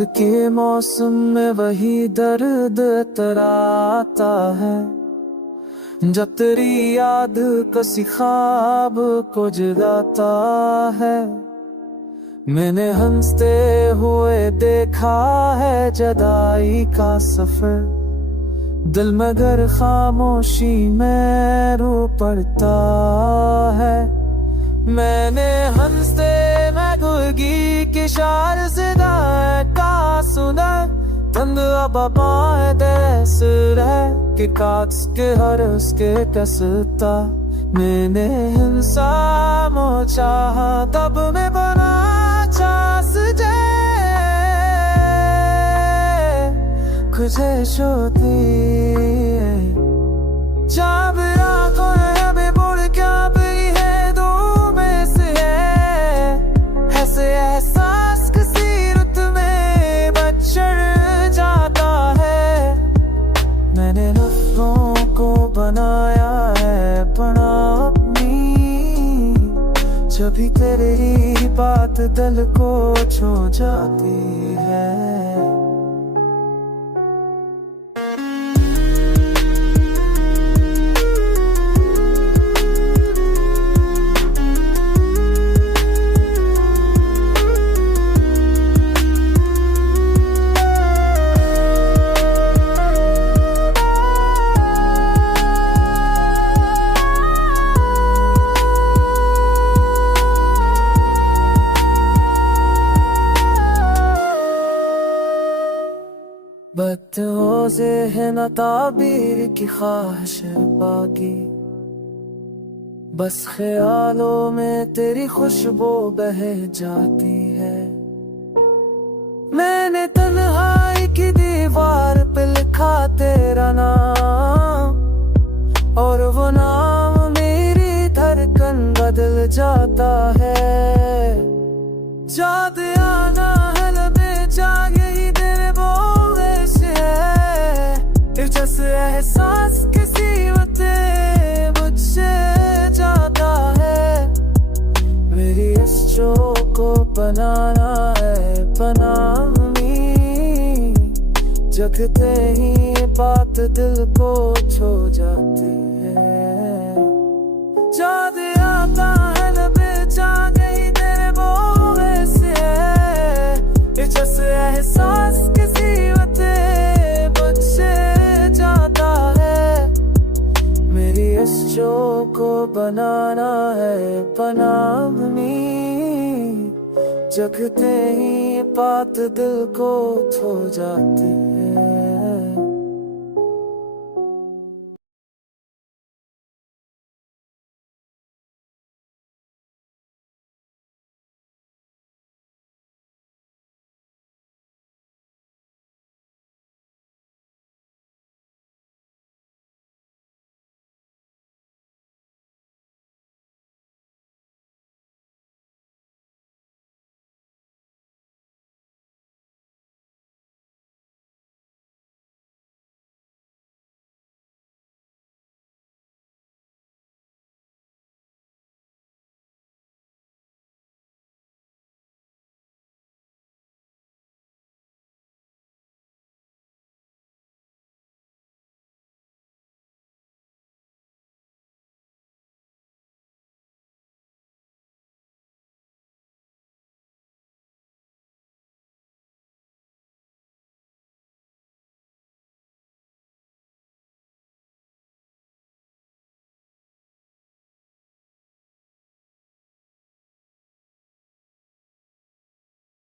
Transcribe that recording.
साल के मौसम में वही दर्द तराता है, जब तेरी याद किसी ख्वाब को जगाता है। मैंने हंसते हुए देखा है जुदाई का सफर, दिल मगर खामोशी में रो पड़ता है। मैंने हंसते महगुगी की शार ज़िदा का सुना, तंद अब पाए देस रह के काच के हर उसके कसता। मैंने हिंसा मो चाहा तब मैं बना चास जे खुजे शोती जब रातों है बेबुड़ क्या भी है दो में से है, ऐसे एहसास किसी रुत में बचड़ जाता है। मैंने लफ्ज़ों को बनाया है पना अपनी, जब भी तेरी बात दिल को छू जाती है। बत्तों से है न ताबीर की ख्वाहिश बाकी, बस ख्यालों में तेरी खुशबू बह जाती है। मैंने तन्हाई की दीवार पे लिखा तेरा नाम, और वो नाम मेरी धड़कन बदल जाता है। याद आना है लबे जागे ही तेरे बोले से है, जैसे एहसास किसी वक्त मुझसे जाता है। मेरी इस जो को बनाना है पनामी, जगते ही बात दिल को छू जाती है। याद आता है लबे जागे ही तेरे बोले से है, जैसे एहसास किसी वक्त मुझसे जाता है। मेरी इस जो को बनाना है पनामी, जगते ही बात दिल को छू जाती है।